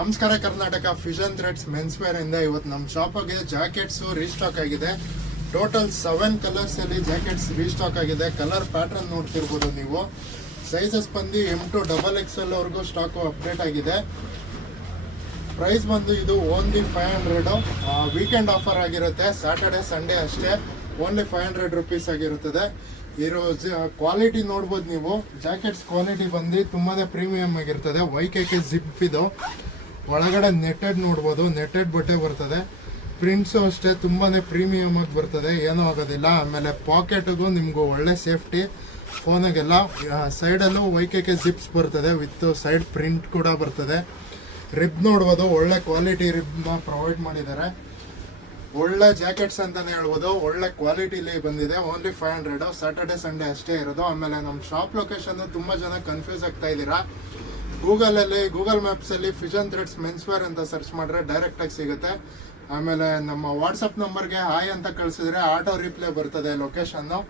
ನಮಸ್ಕಾರ Karnataka fusion threads men's wear ಇಂದ ಇವತ್ತು ನಮ್ಮ ಶಾಪಿಗೆ ಜಾಕೆಟ್ಸ್ ರೀಸ್ಟಾಕ್ ಆಗಿದೆ. ಟೋಟಲ್ 7 ಕಲರ್ಸ್ ಅಲ್ಲಿ ಜಾಕೆಟ್ಸ್ ರೀಸ್ಟಾಕ್ ಆಗಿದೆ. ಕಲರ್ ಪ್ಯಾಟರ್ನ್ ನೋಡ್ತಿರ್ಬೋದು ನೀವು. ಸೈಜಸ್ ಬಂದು M2 XXL ವರೆಗೂ ಸ್ಟಾಕ್ ಅಪ್ಡೇಟ್ ಆಗಿದೆ. ಪ್ರೈಸ್ ಬಂದು ಇದು ಓನ್ಲಿ 500. ವೀಕೆಂಡ್ ಆಫರ್ ಆಗಿರುತ್ತೆ. ಸ್ಯಾಟರ್ಡೆ ಸಂಡೇ ಅಷ್ಟೇ. ಓನ್ಲಿ 500 ರುಪೀಸ್ ಆಗಿರುತ್ತದೆ. ಇರೋ ಕ್ವಾಲಿಟಿ ನೋಡ್ಬೋದು ನೀವು. ಜಾಕೆಟ್ಸ್ ಕ್ವಾಲಿಟಿ ಬಂದು ತುಂಬಾನೇ ಪ್ರೀಮಿಯಂ ಆಗಿರ್ತದೆ. YKK ಜಿಪ್ ಇದು. ಒಳಗಡೆ ನೆಟ್ಟೆಡ್ ನೋಡ್ಬೋದು. ನೆಟ್ಟೆಡ್ ಬಟ್ಟೆ ಬರ್ತದೆ. ಪ್ರಿಂಟ್ಸು ಅಷ್ಟೇ ತುಂಬಾನೇ ಪ್ರೀಮಿಯಂ ಆಗಿ ಬರ್ತದೆ. ಏನೂ ಆಗೋದಿಲ್ಲ. ಆಮೇಲೆ ಪಾಕೆಟ್ಗೂ ನಿಮಗೂ ಒಳ್ಳೆ ಸೇಫ್ಟಿ. ಫೋನಿಗೆಲ್ಲ ಸೈಡಲ್ಲೂ YKK ಜಿಪ್ಸ್ ಬರ್ತದೆ. ವಿತ್ ಸೈಡ್ ಪ್ರಿಂಟ್ ಕೂಡ ಬರ್ತದೆ. ರಿಬ್ ನೋಡ್ಬೋದು. ಒಳ್ಳೆ ಕ್ವಾಲಿಟಿ ರಿಬ್ನ ಪ್ರೊವೈಡ್ ಮಾಡಿದ್ದಾರೆ. ಒಳ್ಳೆ ಜಾಕೆಟ್ಸ್ ಅಂತಾನೆ ಹೇಳ್ಬೋದು. ಒಳ್ಳೆ ಕ್ವಾಲಿಟಿಲಿ ಬಂದಿದೆ. ಓನ್ಲಿ 500. ಸ್ಯಾಟರ್ಡೆ ಸಂಡೇ ಅಷ್ಟೇ ಇರೋದು. ಆಮೇಲೆ ನಮ್ಮ ಶಾಪ್ ಲೊಕೇಶನ್ ತುಂಬಾ ಜನ ಕನ್ಫ್ಯೂಸ್ ಆಗ್ತಾ ಇದ್ದೀರಾ. ಗೂಗಲ್ ಮ್ಯಾಪ್ಸಲ್ಲಿ ಫ್ಯೂಷನ್ ಥ್ರೆಡ್ಸ್ ಮೆನ್ಸ್ ವೇರ್ ಅಂತ ಸರ್ಚ್ ಮಾಡಿದ್ರೆ ಡೈರೆಕ್ಟಾಗಿ ಸಿಗುತ್ತೆ. ಆಮೇಲೆ ನಮ್ಮ ವಾಟ್ಸಪ್ ನಂಬರ್ಗೆ ಹಾಯ್ ಅಂತ ಕಳಿಸಿದ್ರೆ ಆಟೋ ರಿಪ್ಲೈ ಬರ್ತದೆ ಲೊಕೇಶನ್ನು.